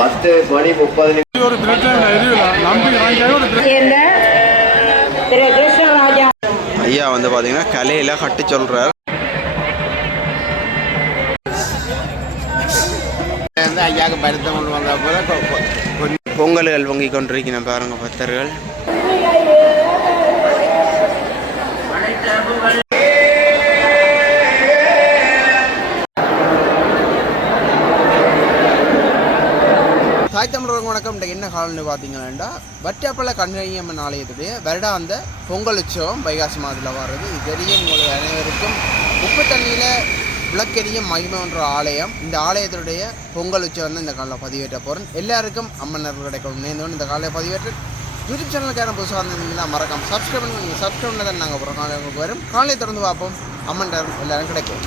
10:30 ஐயா வந்து பார்த்தீங்கன்னா கலையில கட்டி சொல்றார். ஐயாவுக்கு பருத்தம் கொண்டு வந்த போல பொங்கல்கள் பொங்கி கொண்டிருக்கிறேன் பாருங்க பக்தர்கள். தாய் தமிழர்கள் வணக்கம். இன்றைக்கு என்ன காலம்னு பார்த்தீங்கன்னா வட்டாப்பள்ளி கண்ணகியம்மன் ஆலயத்துடைய வருடாந்த பொங்கல் உற்சவம் வைகாசி மாதத்தில் வர்றது. இது தெரியும் உங்களுக்கு அனைவருக்கும். உப்பு தண்ணியில் விளக்கெரியும் மகிமைன்ற ஆலயம். இந்த ஆலயத்துடைய பொங்கல் உற்சவம் தான் இந்த காலையில் பதிவேற்ற போகிறேன். எல்லாருக்கும் அம்மன் கிடைக்கணும் நேர்ந்தோன்னு இந்த காலையில் பதிவேற்று யூடியூப் சேனலுக்கான புதுசாக வந்திருந்தீங்கன்னா மறக்காம சப்ஸ்கிரைப் பண்ணி நீங்கள் சப்ஸ்கிரைப் பண்ணி தான் நாங்கள் அப்புறம் காலையில் வரும். காலையை திறந்து பார்ப்போம். அம்மன் எல்லாரும் கிடைக்கும்.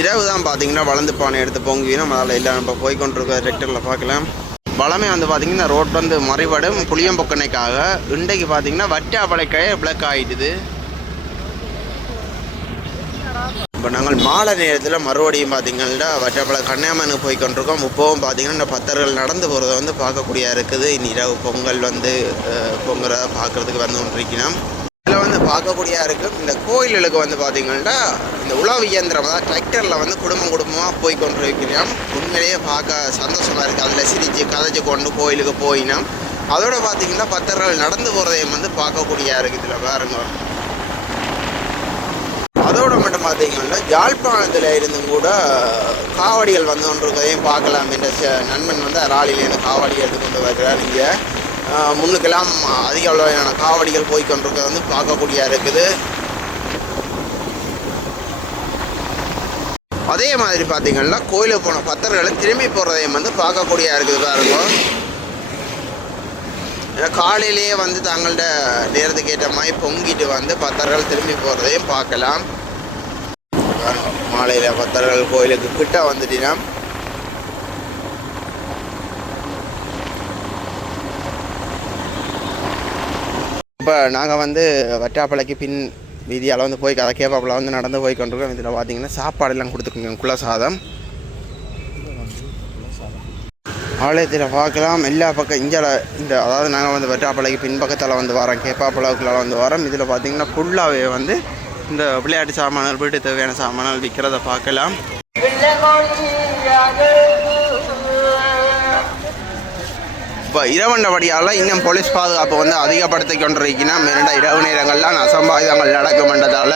இரவு தான் பார்த்தீங்கன்னா வளர்ந்து பானை எடுத்து பொங்குவினோம். அதில் இல்லை நம்ம போய்கொண்டிருக்க ரெக்டரில் பார்க்கலாம். வளமே வந்து பார்த்தீங்கன்னா ரோட் வந்து மறைபடும் புளியம்பொக்கனைக்காக. இன்றைக்கு பார்த்தீங்கன்னா வட்டாப்பளைக்காய பிளக் ஆகிட்டுது. இப்போ நாங்கள் மாலை நேரத்தில் மறுபடியும் பார்த்தீங்கன்னா வட்டாப்பளை கன்னியாமனுக்கு போய்கொண்டிருக்கோம். இப்போவும் பார்த்தீங்கன்னா இந்த பக்தர்கள் நடந்து போகிறத வந்து பார்க்கக்கூடியா இருக்குது. இனி இரவு பொங்கல் வந்து பொங்குறத பார்க்குறதுக்கு வந்து கொண்டிருக்கணும். இதில் வந்து பார்க்கக்கூடியா இருக்குது. இந்த கோயில்களுக்கு வந்து பார்த்தீங்கன்னா இந்த உழவு இயந்திரம் அதாவது டிராக்டரில் வந்து குடும்பமாக போய் கொண்டு வைக்கிறோம். உண்மையிலேயே பார்க்க சந்தோஷமாக இருக்குது. அதில் சிரித்து கதைச்சு கொண்டு கோயிலுக்கு போயினோம். அதோடு பார்த்தீங்கன்னா பக்தர்கள் நடந்து போகிறதையும் வந்து பார்க்கக்கூடியா இருக்குது. இதில் பாருங்க. அதோடு மட்டும் பார்த்தீங்கன்னா யாழ்ப்பாணத்தில் இருந்தும் கூட காவடிகள் வந்து கொண்டிருக்கிறதையும் பார்க்கலாம். என்ற நண்பன் வந்து ராலிலேருந்து காவடியை எடுத்துக்கொண்டு வருகிறார். இங்கே முன்னுக்கெல்லாம் அதிக அளவிலான காவடிகள் போய்கொண்டிருக்கிறது வந்து பார்க்கக்கூடியா இருக்குது. அதே மாதிரி பார்த்தீங்கன்னா கோயிலுக்கு போன பக்தர்களை திரும்பி போகிறதையும் வந்து பார்க்கக்கூடியா இருக்குது பாருங்க. காலையிலேயே வந்து தங்கள்ட நேரத்துக்கு ஏற்ற மாதிரி பொங்கிட்டு வந்து பக்தர்கள் திரும்பி போகிறதையும் பார்க்கலாம். மாலையில் பக்தர்கள் கோயிலுக்கு கிட்ட வந்துட்டீங்கன்னா இப்போ நாங்கள் வந்து வட்டாப்பளைக்கு பின் வீதியால் வந்து போய் கதை கேப்பாப்பில் வந்து நடந்து போய் கொண்டிருக்கோம். இதில் பார்த்தீங்கன்னா சாப்பாடெல்லாம் கொடுத்துருக்கோங்க. குல சாதம் ஆலயத்தில் பார்க்கலாம். எல்லா பக்கம் இங்கே இந்த அதாவது நாங்கள் வந்து வட்டாப்பளைக்கு பின்பக்கத்தில் வந்து வரோம். கேப்பாப்பளவுக்குள்ள வந்து வரோம். இதில் பார்த்தீங்கன்னா ஃபுல்லாகவே வந்து இந்த விளையாட்டு சாமான்கள் வீட்டு தேவையான சாமான்கள் விற்கிறத பார்க்கலாம். இப்போ இரவண்டபடியால் இன்னும் போலீஸ் பாதுகாப்பு வந்து அதிகப்படுத்தி கொண்டிருக்கணும். இரண்டு இரவு நேரங்கள்லாம் அசம்பாவிதங்கள் நடக்கும்ன்றதால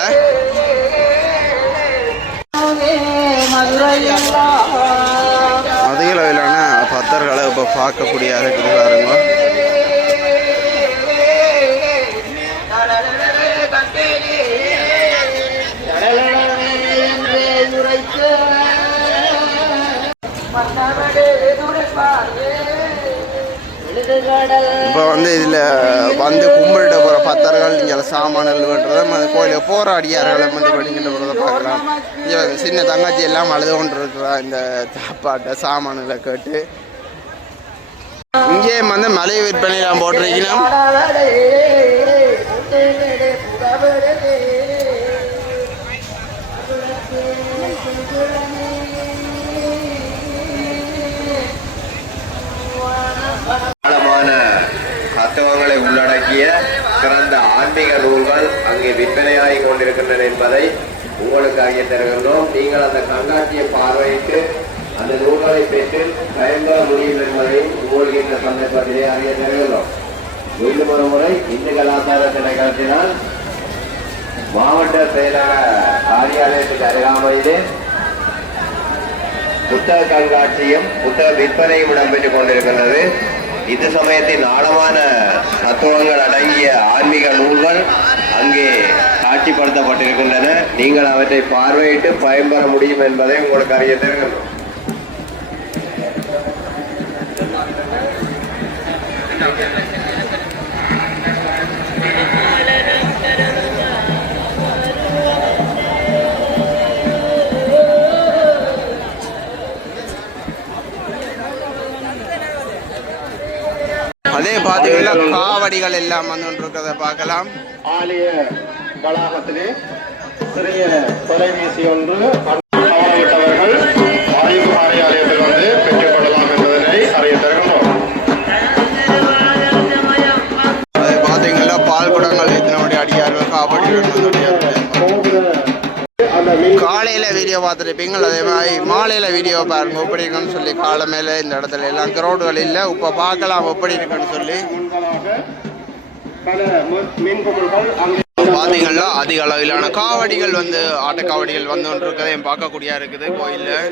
அதிக அளவிலான பக்தர்களை இப்போ பார்க்கக்கூடிய இருக்குது பாருங்க. இப்போ வந்து இதில் வந்து கும்பிட்டு போகிற பக்தர்கள் இங்கே சாமான்கள் வேண்டுறதை கோயிலுக்கு போராடியார்களை வந்து பண்ணிக்கிட்டு போகிறத பார்க்கலாம். இங்கே சின்ன தங்கச்சி எல்லாம் அழுது கொண்டு இருக்கிறா இந்த சாப்பாட்டை சாமான்களை கேட்டு. இங்கே வந்து மலை விற்பனையெல்லாம் போட்டிருக்கணும். தத்துவங்களை உள்ளடக்கிய சிறந்த ஆன்மீக நூல்கள் அங்கே விற்பனையாகி கொண்டிருக்கின்றன என்பதை உங்களுக்கு அறிய தருகின்றோம். நீங்கள் அந்த கண்காட்சியை பார்வையிட்டு அந்த நூல்களை பெற்று பயன்பெற முடியும் என்பதை உங்களுக்கு இந்த சந்தர்ப்பத்திலே அறிய தருகின்றோம். மீண்டும் ஒரு முறை இந்து கலாச்சார திணைக்களத்தினால் மாவட்ட செயலக காரியாலயத்துக்கு அருகாமையிலே புத்தக கண்காட்சியும் புத்தக விற்பனையும் இடம்பெற்றுக் கொண்டிருக்கின்றது. இந்த சமயத்தின் ஆழமான தத்துவங்கள் அடங்கிய ஆன்மீக நூல்கள் அங்கே காட்சிப்படுத்தப்பட்டிருக்கின்றன. நீங்கள் அவற்றை பார்வையிட்டு பயன்பெற முடியும் என்பதை உங்களுக்கு அறிய தருகின்றோம். அதே பார்த்தீங்கன்னா காவடிகள் எல்லாம் வந்து கொண்டிருக்கிறத பார்க்கலாம். வளாகத்திலே சிறிய தொலைபேசி ஒன்று தவறவிட்டவர்கள் ஆய்வு காரியாலயத்தில் வந்து பெற்றுக்கொள்ளலாம் என்பதனை அறிய தருகின்றோம். அது பார்த்தீங்கன்னா பால் குடங்கள் எத்தனை அடியார்கள் காப்பாற்றி காலையில் வீடியோ பார்த்துருப்பீங்க, அதே மாதிரி மாலையில் வீடியோ பாருங்க எப்படி இருக்குன்னு சொல்லி. காலை மேலே இந்த இடத்துல எல்லாம் கிரௌடுகள் இல்லை, இப்போ பார்க்கலாம் எப்படி இருக்குன்னு சொல்லி. பார்த்தீங்கன்னா அதிக அளவிலான காவடிகள் வந்து ஆட்டக்காவடிகள் வந்து கொண்டு இருக்கதையும் பார்க்கக்கூடியா இருக்குது கோயிலில்.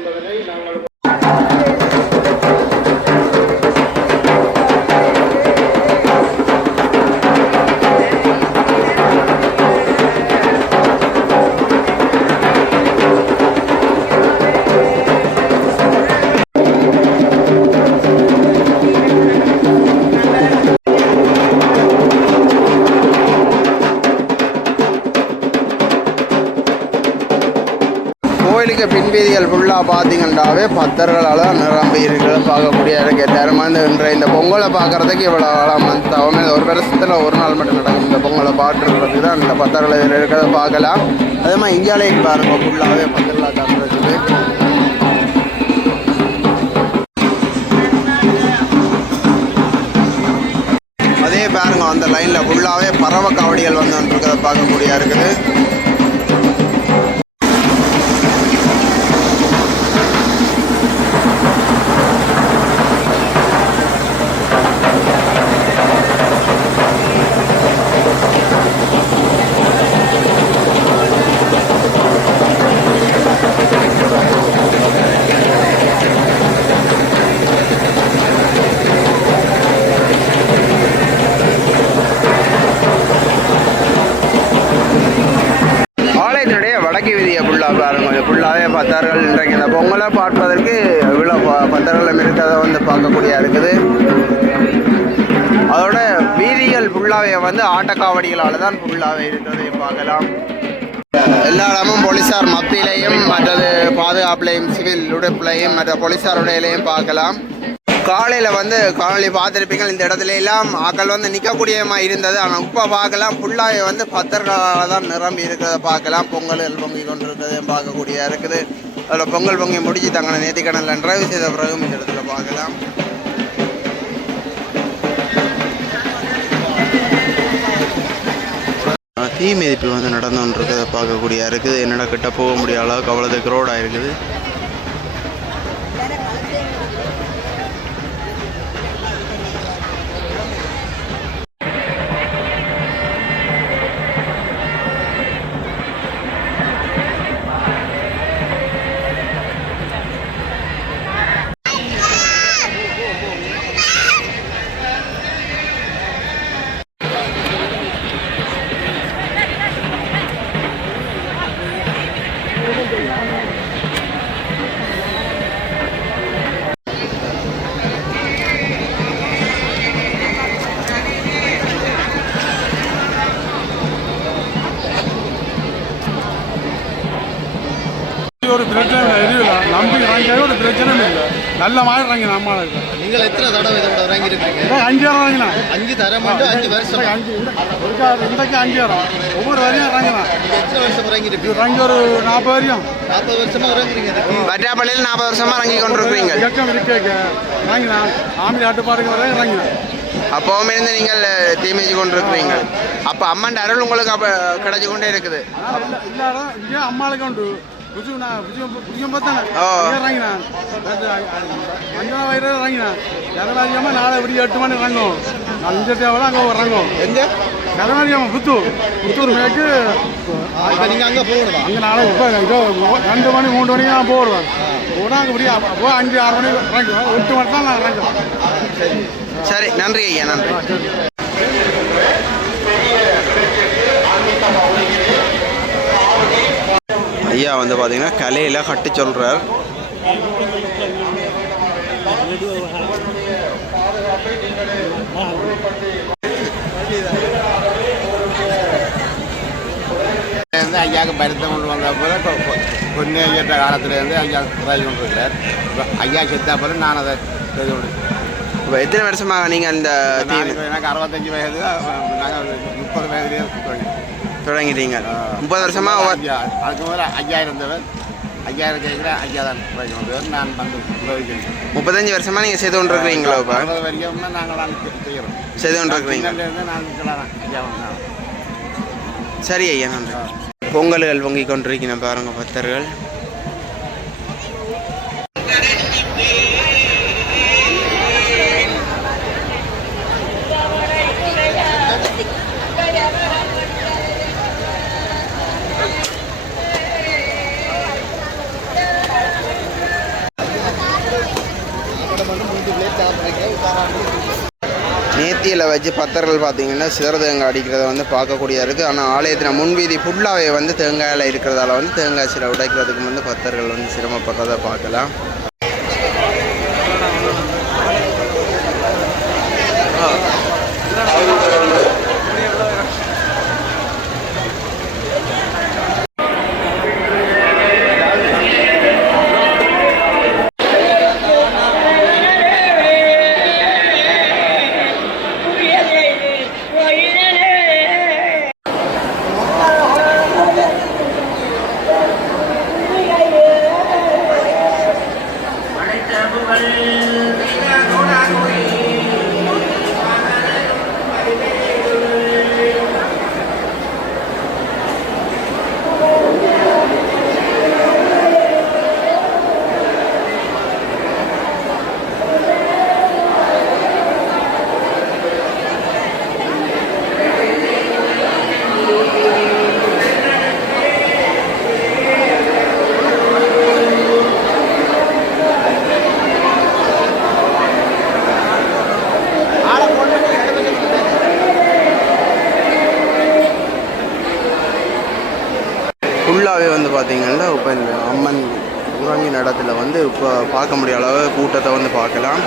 கோயிலுக்கு பின்வீதிகள் ஃபுல்லாக பார்த்தீங்கன்னாவே பக்தர்களால் நிரம்பி இருக்கிறத பார்க்கக்கூடிய இருக்கு. தரமான இந்த பொங்கலை பார்க்குறதுக்கு இவ்வளோ காலம் தவமே ஒரு வருஷத்தில் ஒரு நாள் மட்டும் நடக்கும். இந்த பொங்கலை பார்க்குறதுக்கு தான் இந்த பக்தர்கள் இதில் இருக்கிறத பார்க்கலாம். அதே மாதிரி இந்தியாவிலேயும் பாருங்க ஃபுல்லாகவே பக்தர்களாக காட்டுறது. அதே பாருங்க அந்த லைனில் ஃபுல்லாகவே பறவை காவடிகள் வந்து இருக்கிறத பார்க்கக்கூடியா இருக்குது. ஃபுல்லாகவே பக்தர்கள் இன்றைக்கு இந்த பொங்கலை பார்ப்பதற்கு இவ்வளோ பக்தர்களும் இருக்கிறத வந்து பார்க்கக்கூடிய இருக்குது. அதோட வீதிகள் ஃபுல்லாகவே வந்து ஆட்டக்காவடிகளால் தான் ஃபுல்லாகவே இருக்கிறதை பார்க்கலாம். எல்லா இடமும் போலீஸார் மத்தியிலையும் மற்றது பாதுகாப்புலையும் சிவில் உடைப்புலையும் மற்ற போலீஸார் உடையிலையும் பார்க்கலாம். காலையில் வந்து காணொலி பார்த்துருப்பீங்க, இந்த இடத்துல எல்லாம் ஆக்கள் வந்து நிற்கக்கூடியமாக இருந்தது. ஆனால் இப்போ பார்க்கலாம் ஃபுல்லாக வந்து பக்தர்களால் தான் நிரம்பி இருக்கிறத பார்க்கலாம். பொங்கல் பொங்கி கொண்டு இருக்கிறதையும் பார்க்கக்கூடியதாக இருக்குது. அதில் பொங்கல் பொங்கி முடிச்சு தங்களை நேர்த்திக்கடனில் நிறைவு செய்த பிறகும் இந்த இடத்துல பார்க்கலாம். தீ மிதிப்பு வந்து நடந்து கொண்டு இருக்கிறத பார்க்கக்கூடியதாக இருக்குது. என்னடா கிட்ட போக முடியாத அளவுக்கு அவ்வளோது க்ரௌடாக இருக்குது. ஒரு பிரச்சனை இல்லை, நம்பி வாங்கியாவே ஒரு பிரச்சனையும் இல்லை. நல்ல மாதிரி வாங்கி நம்மளுக்கு. நீங்கள் எத்தனை தடவை இதோட வாங்கி இருக்கீங்க? 5 தரம் வாங்கினா 5 தரம் மட்டும் 5 வருஷம். இன்றைக்கு 5 தரம் ஒவ்வொரு வரையும் வாங்கினா. எத்தனை வருஷம் வாங்கி இருக்கு? வாங்கி ஒரு 40 வரையும். 40 வருஷமா வாங்குறீங்க. வட்டாப்பள்ளியில் 40 வருஷமா வாங்கி கொண்டிருக்கிறீங்க. இயக்கம் இருக்க வாங்கினா ஆம்பளை ஆட்டுப்பாடுக்கு வரையும் வாங்கினா. அப்போவுமே இருந்து நீங்கள் தீமிச்சு கொண்டிருக்கிறீங்க. அப்போ அம்மன் அருள் உங்களுக்கு அப்போ கிடைச்சி கொண்டே இருக்குது. இல்லாத இங்கே அம்மாளுக்கு உண்டு. புரியும் பார்த்தானே இறங்கினா 5 வயது இறங்கினா கரவாதியமாக நாளை விடிய 8 மணி இறங்கும். 5 தேவை அங்கே இறங்கும். எங்கே கரவாதியம்மா புத்தூர் மேற்கு. இப்போ நீங்கள் அங்கே போகணும். அங்கே நாளை இப்போ 2 மணி 3 மணிக்கு நான் போடுவேன். போனால் அங்கே விடிய அப்போ 5 6 மணி இறங்குவேன். 8 மணி தான் நான் இறங்குவேன். சரி, நன்றி ஐயா, நன்றி. ஐயா வந்து பார்த்தீங்கன்னா கலையில் கட்டு சொல்கிறார். ஐயாவுக்கு பருத்தம் கொண்டு வந்த போல பொண்ணு கேட்ட காலத்துலேருந்து ஐயா உதவி கொண்டிருக்கிறார். ஐயா செத்தா போல நான் அதை செய்து கொண்டு. இப்போ எத்தனை வருஷமாக நீங்கள் இந்த எனக்கு 65 வயது, நாங்கள் 30 வயதுலேயே இருக்கோம். தொடங்கிட்டீங்க 30 வருஷமா அதுக்கு முதல்ல 5000 இருந்தவர் 5000 கேட்குற 5000 வந்தவர் நான் வந்து உதவிக்கிறேன் 35 வருஷமா நீங்கள் செய்து கொண்டு இருக்கிறீங்களா இப்போ 60 வரைக்கும் நாங்கள் தான் செய்கிறோம் செய்து கொண்டு இருக்கிறீங்க நான் சொல்லலாம் ஐயா சரி ஐயா நன்றி பொங்கல்கள் பொங்கி கொண்டிருக்கணும் பாருங்க பக்தர்கள் நேத்தியில் வச்சு பத்தர்கள் பார்த்தீங்கன்னா சிதற தேங்காய் அடிக்கிறத வந்து பார்க்கக்கூடிய இருக்குது. ஆனால் ஆலயத்தில் முன்வீதி ஃபுல்லாகவே வந்து தேங்காயில் இருக்கிறதால வந்து தேங்காய் சில உடைக்கிறதுக்கு வந்து பத்தர்கள் வந்து சிரமப்படுறதை பார்க்கலாம். ஃபுல்லாகவே வந்து பார்த்திங்கன்னா இப்போ இந்த அம்மன் உறங்கின இடத்துல வந்து இப்போ பார்க்க முடிய அளவு கூட்டத்தை வந்து பார்க்கலாம்.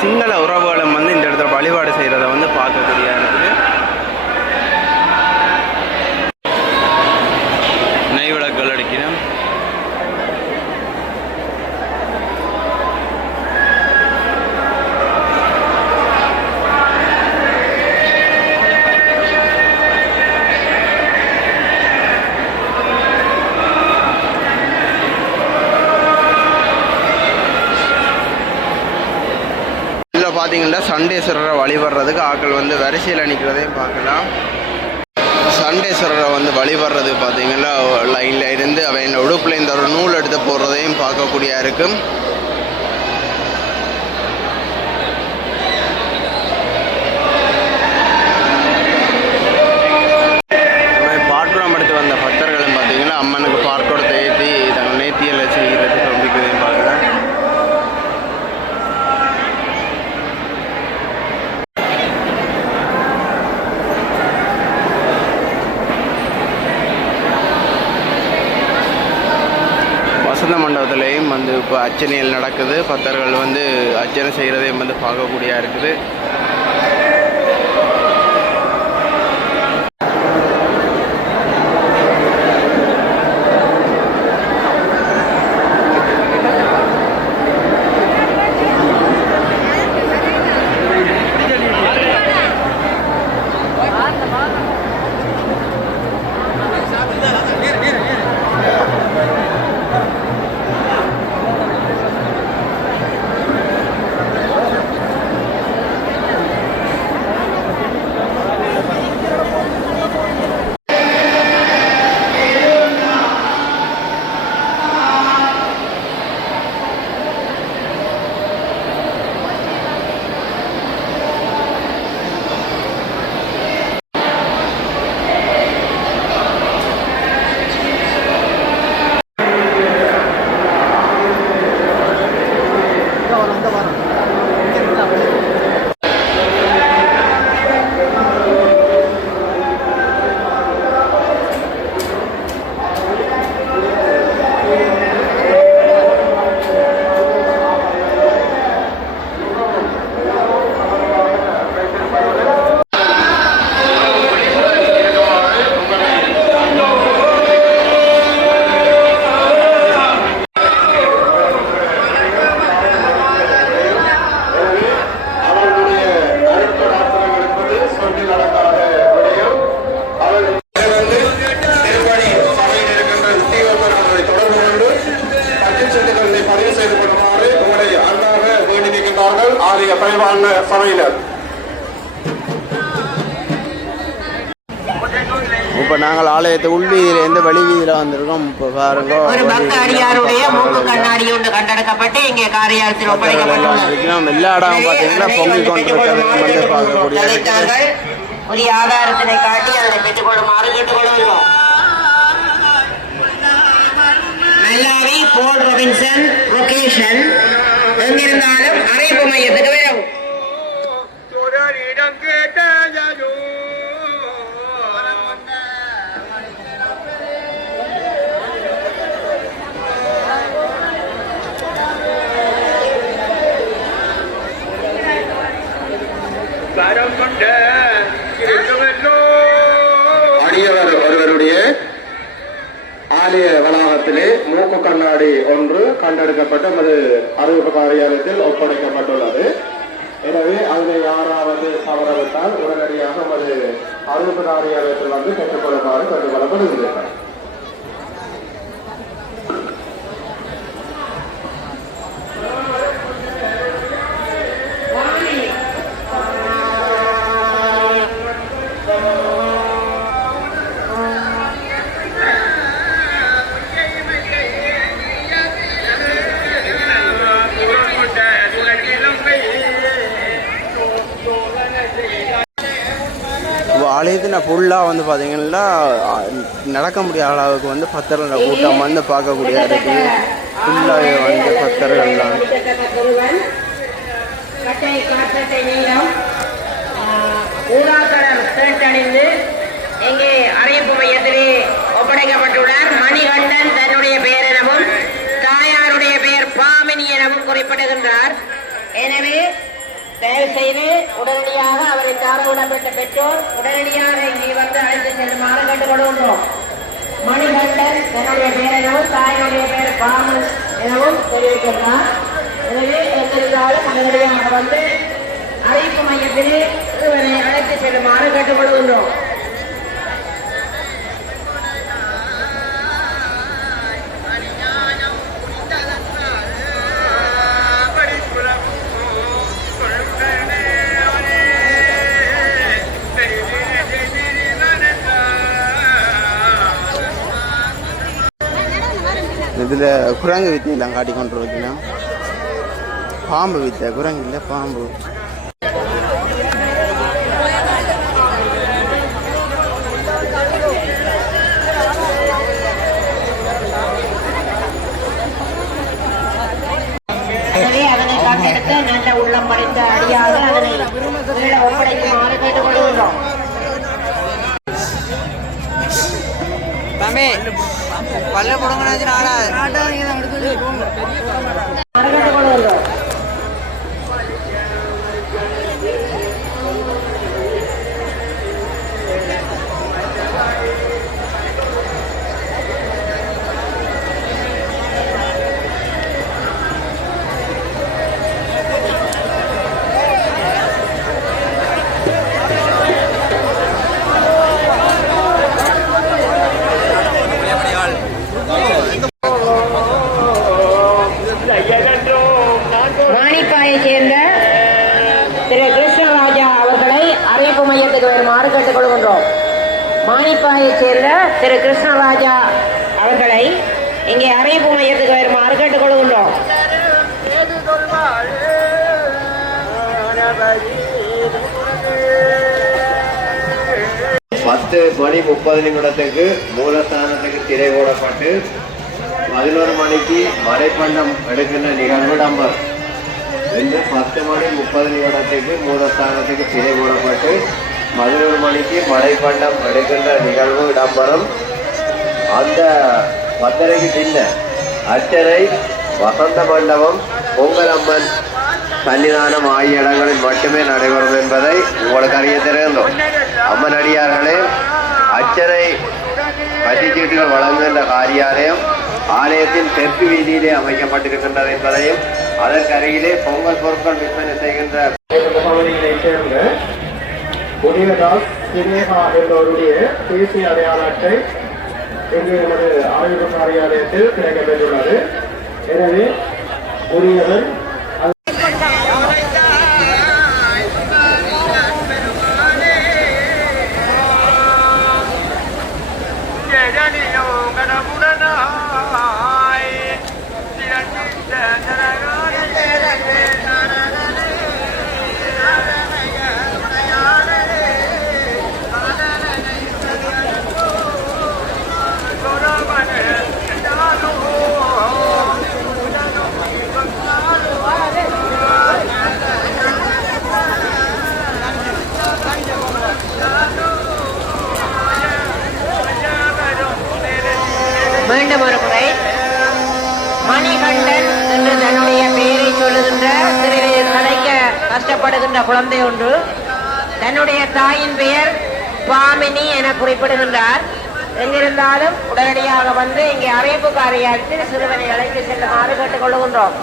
சிங்கள உறவுகளும் வந்து இந்த இடத்துல வழிபாடு செய்கிறத வந்து பார்க்கக்கூடிய இருக்குது. நெய் விளக்குகள் அடிக்கிறோம். பார்த்தீங்கன்னா சண்டேஸ்வரரை வழிபடுறதுக்கு ஆட்கள் வந்து வரிசையில் நிற்கிறதையும் பார்க்கலாம். சண்டேஸ்வரரை வந்து வழிபடுறது பார்த்தீங்கன்னா லைனில் இருந்து அவன் உடுப்பில் இந்த ஒரு நூல் எடுத்து போடுறதையும் பார்க்கக்கூடிய இருக்கும். பாட்டுரம் எடுத்து வந்த பக்தர்களும் பார்த்தீங்கன்னா அம்மனுக்கு பார்க்கோடத்தை ஏற்றி தங்கள் நேர்த்தியில் செய்கிறதுக்கு நம்பிக்கையும் பார்க்கலாம். வசந்த மண்டபத்திலையும் வந்து இப்போ அர்ச்சனைகள் நடக்குது. பக்தர்கள் வந்து அர்ச்சனை செய்கிறதையும் வந்து பார்க்கக்கூடியா இருக்குது. குறைவான சபையினர். இப்போ நாங்கள் ஆலயத்தை உள்வீதியிலேருந்து வெளி வீதியில் வந்திருக்கோம். இப்போ பாருங்க ஒரு பக்தாரியாருடைய மூக்கு கண்ணாடி ஒன்று கண்டெடுக்கப்பட்டு இங்கே காரியாலயத்தில் ஒப்படைக்கப்பட்டுள்ளது. எல்லா இடமும் பார்த்தீங்கன்னா பொங்கி கொண்டிருக்கிறது பார்க்கக்கூடிய உரிய ஆதாரத்தினை காட்டி அதனை பெற்றுக் கொள்ளுமாறு கேட்டுக்கொள்கிறோம். மல்லாவி போல் ராபின்சன் லொகேஷன் எங்கிருந்தாலும் அழைப்பு மையத்துக்கு வரவும். அடியவர் ஒருவருடைய ஆலய வளாகத்திலே மூக்கு கண்ணாடி ஒன்று கண்டெடுக்கப்பட்டு நமது அறிவிப்பு காரியாலயத்தில் ஒப்படைக்கப்பட்டுள்ளது. எனவே அதனை யாராவது தவறவிட்டால் உடனடியாக நமது அறிவிப்பு காரியாலயத்தில் வந்து பெற்றுக்கொள்ளுமாறு கேட்டுக்கொள்ளப்படுகிறது. ஆலயத்தின் ஃபுல்லாக வந்து பார்த்தீங்கன்னா நடக்க முடியாத அளவுக்கு வந்து பக்தர்கள் கூட்டம் வந்து பார்க்கக்கூடிய இருக்குது. ஃபுல்லாக வந்து பக்தர்கள்லாம் இங்கே அறிவிப்பு மையத்திலே ஒப்படைக்கப்பட்டுள்ளார். மணிகண்டன் தன்னுடைய பெயர் எனவும் தாயாருடைய பெயர் பாமினி எனவும் குறிப்பிடுகின்றார். எனவே தயவு செய்து உடனடியாக அவரை தாரவுடன் பெற்ற பெற்றோர் உடனடியாக இங்கே வந்து அழைத்து செல்லுமாறு கேட்டுக்கொள்கின்றோம். மணிகண்டன் தன்னுடைய பெயர் எனவும் தாயுடைய பெயர் பாமன் எனவும் தெரிவிக்கின்றார். எனவே எங்கிருந்தாலும் உடனடியாக வந்து அறிவிப்பு மையத்திலே இவரை அழைத்து செல்லுமாறு கேட்டுக்கொள்கின்றோம். இதில் குரங்கு வித்தையெல்லாம் காட்டி கொண்டு வைக்கணும். பாம்பு வித்தை, குரங்கு இல்லை பாம்பு. எனவே அதனை கண்டெடுத்து நல்ல உள்ளம் படைத்த அடியாக அதனை ஒப்படைக்குமாறு கேட்டுக்கொள்கின்றோம். பல்ல போடுங்க நாடா மாணிப்பாயைச் சேர்ந்த திரு கிருஷ்ணராஜா அவர்களை அறிவிப்பு மையத்துக்கு வருமாறு கேட்டுக்கொள்கின்றோம். மாணிப்பாயைச் சேர்ந்த திரு கிருஷ்ணராஜா அவர்களை இங்கே அறிவிப்பு மையத்துக்கு வருமாறு கேட்டுக்கொள்கின்றோம். 10:30 மூலஸ்தானத்துக்கு திரை போடப்பட்டு 11 மணிக்கு மலைப்பண்டம் எடுக்கின்ற நிகழ்வு இடம்பெறும். இன்று 10:30 மூலஸ்தானத்துக்கு திரை போடப்பட்டு 11 மணிக்கு மலைப்பண்டம் எடுக்கின்ற நிகழ்வு இடம்பெறும். அந்த 10:30க்கு பின்னர் அர்ச்சனை, வசந்த மண்டபம், பொங்கலம்மன் சன்னிதானம் ஆகிய இடங்களில் மட்டுமே நடைபெறும் என்பதை உங்களுக்கு அறிய தெரிந்தோம். அம்மன் அடியார்களே, அர்ச்சனை பட்டிச்சீட்டுகள் வழங்குகின்ற காரியாலயம் ஆலயத்தின் தெற்கு வீதியிலே அமைக்கப்பட்டிருக்கின்றது என்பதையும் அதற்கருகிலே பொங்கல் பொருட்கள் விற்பனை செய்கின்ற பகுதியினைச் சேர்ந்த புனிததாஸ் சினேகா என்பவருடைய தேசிய அடையாள அட்டை இங்கு நமது ஆய்வு காரியாலயத்தில் கிடைக்கப்பெற்றுள்ளது. எனவே உரியவர் அழைக்கப்படுகின்ற குழந்தை ஒன்று தன்னுடைய தாயின் பெயர் சுவாமினி என குறிப்பிடுகின்றார். எங்கிருந்தாலும் உடனடியாக வந்து இங்கே அறிவிப்பு காரியாலயத்தில் சிறுவனை அழைத்து செல்லுமாறு கேட்டுக் கொள்கின்றோம்.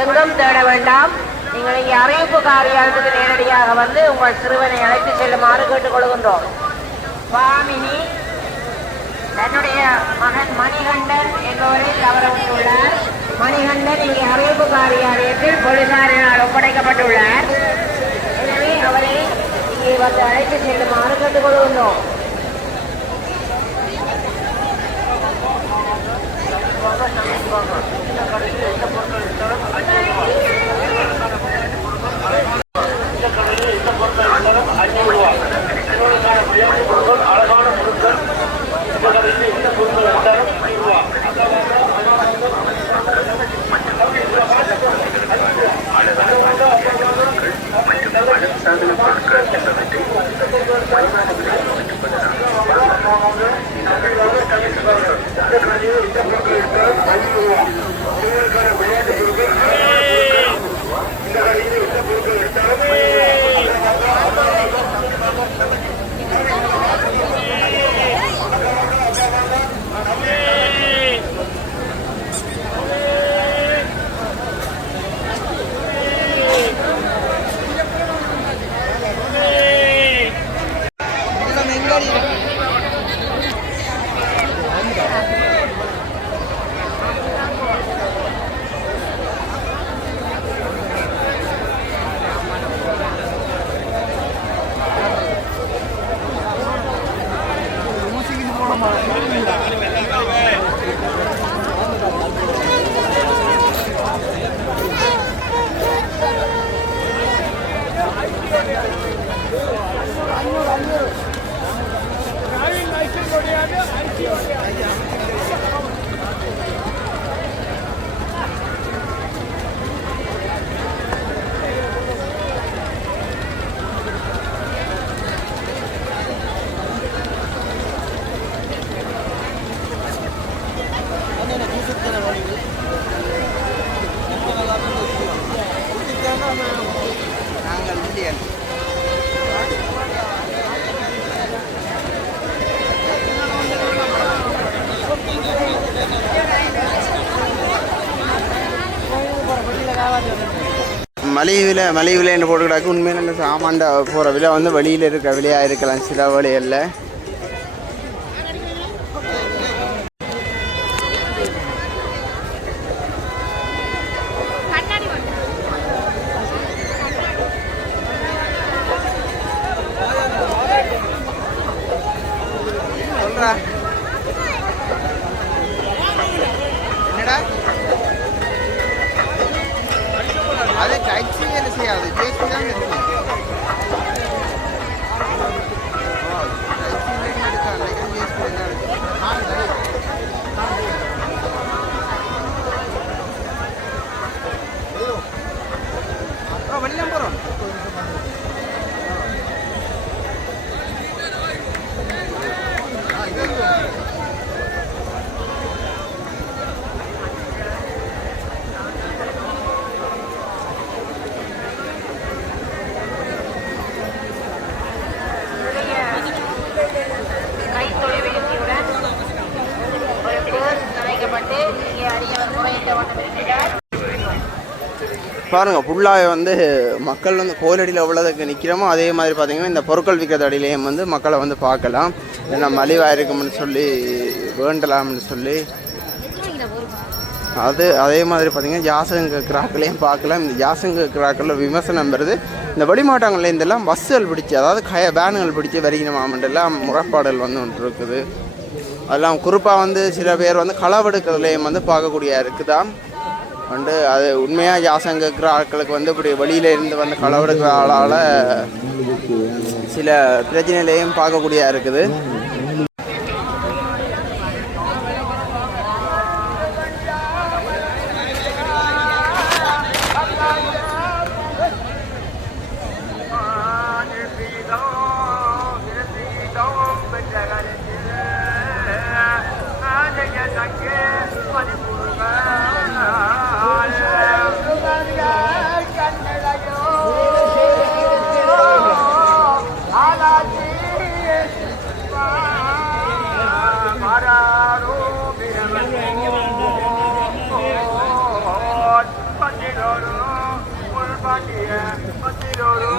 எங்கும் தேட வேண்டாம், நீங்கள் இங்கே அறிவிப்பு காரியாலயத்துக்கு நேரடியாக வந்து உங்கள் சிறுவனை அழைத்து செல்லுமாறு கேட்டுக் கொள்கின்றோம். சுவாமினி தன்னுடைய மகன் மணிகண்டன் என்பவரை தவறவிட்டுள்ளார். மணிகண்டன் இங்கே அறிவிப்பு காரியாலயத்தில் போலீசாரினால் ஒப்படைக்கப்பட்டுள்ளார். எனவே அவரை இங்கே வந்து அழைத்து செல்லுமாறு கேட்டுக் கொள்கின்றோம். அழகான பொருட்கள் மலிவு விலைன்னு போட்டுக்கிட்டாக்கு உண்மையான இந்த சாமான்ட போகிற விலை வந்து வெளியில் இருக்க விலையாக இருக்கலாம் சில வழியில். சொல்றா என்னடா அது டைப்ஸி என்ன செய்யாது ஜேஸ்பி தான் இருக்கு. வெளியில் போகிறோம் பாருங்க. ஃபுல்லாக வந்து மக்கள் வந்து கோயிலடியில் எவ்வளோதுக்கு நிற்கிறோமோ அதே மாதிரி பார்த்திங்கன்னா இந்த பொருட்கள் விற்கிற அடியிலையும் வந்து மக்களை வந்து பார்க்கலாம். ஏன்னா மலிவாக இருக்கும்னு சொல்லி வேண்டலாம்னு சொல்லி அதே மாதிரி பார்த்திங்கன்னா ஜாசங்க கிராக்களையும் பார்க்கலாம். இந்த ஜாசங்க கிராக்கில் விமர்சனம் வருது. இந்த வெளிமாவட்டங்களில் இதெல்லாம் பஸ்ஸுகள் பிடிச்சி அதாவது வேனுகள் பிடிச்சி வரிக்கணுமாமன்றெல்லாம் முறைப்பாடுகள் வந்து ஒன்று இருக்குது. அதெல்லாம் குறிப்பாக வந்து சில பேர் வந்து களவெடுக்கிறதுலையும் வந்து பார்க்கக்கூடிய இருக்குதான் வந்து அது உண்மையாக ஜாசங்க இருக்கிற ஆட்களுக்கு வந்து இப்படி வெளியில இருந்து வந்து களவெடுக்கிற ஆளால் சில பிரச்சனையிலையும் பார்க்கக்கூடிய இருக்குது. பாண்டிய பத்திரோடு